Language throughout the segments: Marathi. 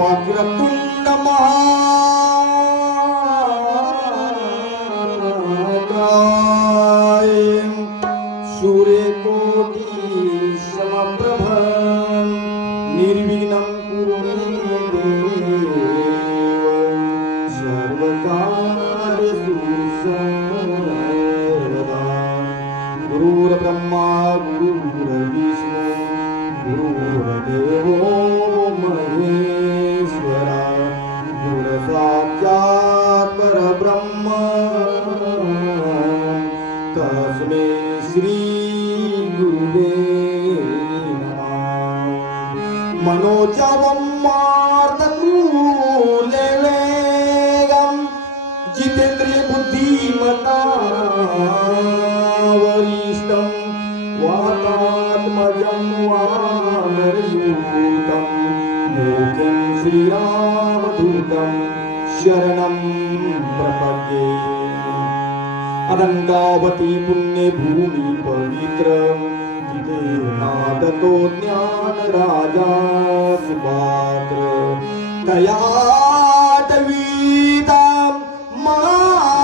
वक्रतुंड महाकाय सूर्यकोटि समप्रभ निर्विघ्नं कुरु मे देव सर्वकार्येषु सर्वदा। गुरुर्ब्रह्मा गुरुर्विष्णु गुरुर्देवो महेश्वरा गुरुसाक्षात् परब्रह्म तस्मै श्री गुरुवे नमः। मनोजवं मार्तकुलेवेगं जितेन्द्रिय बुद्धिमता वरिष्ठं वातात्मजं वानरयूतं मूर्तिं श्रीरामदूतं शरणं प्रपद्ये। अनंगावती पुण्य भूमि पवित्र तिथे नादतो ज्ञान राजा सुपात्र तयाटवीता महापुण्यराशी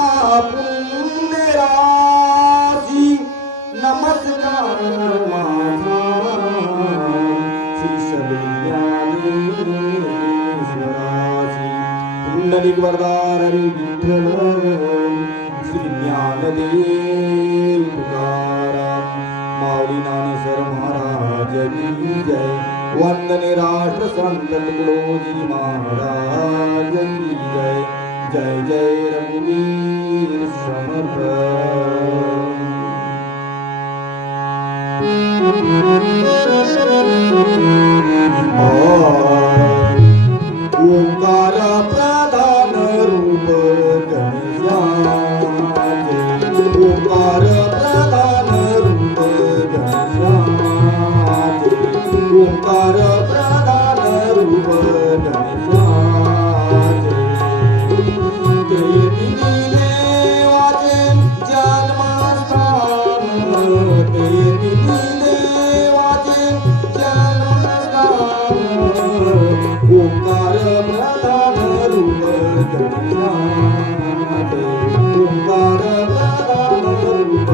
नमस्कार माझा श्री सद्ज्ञानेश्वराशी पुंडलिक वरदार हरी विठ्ठल श्री ज्ञानदेव तुकाराम माऊली ज्ञानेश्वर महाराज की जय। वंदने राष्ट्र संत तुकडोजी महाराज की जय। जय जय रघुवीर समर्थ। ओंकार प्रधान रूप गणेशाचे ओंकार प्रधान रूप गणेशाचे ओंकार प्रधान रूप गणेशाचे ते तिन्ही देवाचे जन्मस्थान ते तिन्ही देवाचे जन्मस्थान ओंकार प्रधान रूप गणेशाचे ओंकार प्रधान रूप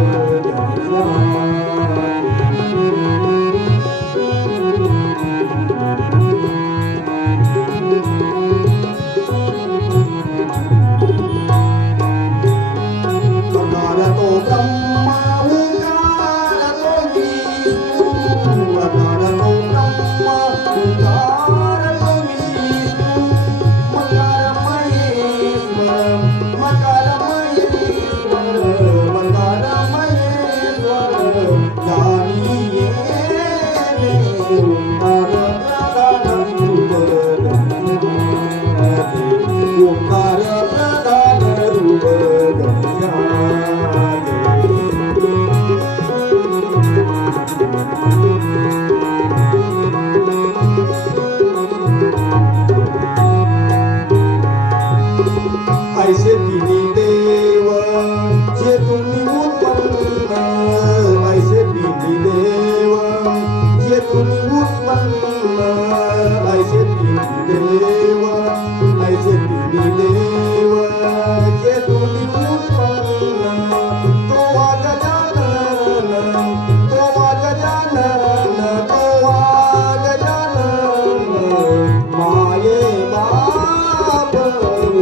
अकारतो ब्रह्मा ओंकारतो विष्णु अकारतो ब्रह्मा ओंकारतो विष्णु मकार महेश्वर मकार महेश्वर मकार महेश्वर ज्ञानी येणे ओंकार प्रधान रूप गणेशाचे ओंकार प्रधान रूप गणेशाचे। ऐसे तिन्ही देव जे तुम्ही उत्पन्न ऐसे तिन्ही देव जे तुम्ही उत्पन्न ऐसे तिन्ही देव ऐसे तिन्ही देव जे तुम्ही उत्पन्न तो गजानन तो गजानन तो गजानन माये बाप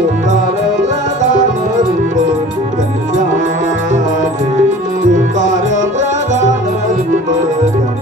ओंकार प्रधान रूप गणेशाचे ओंकार प्रधान रूप गणेशाचे।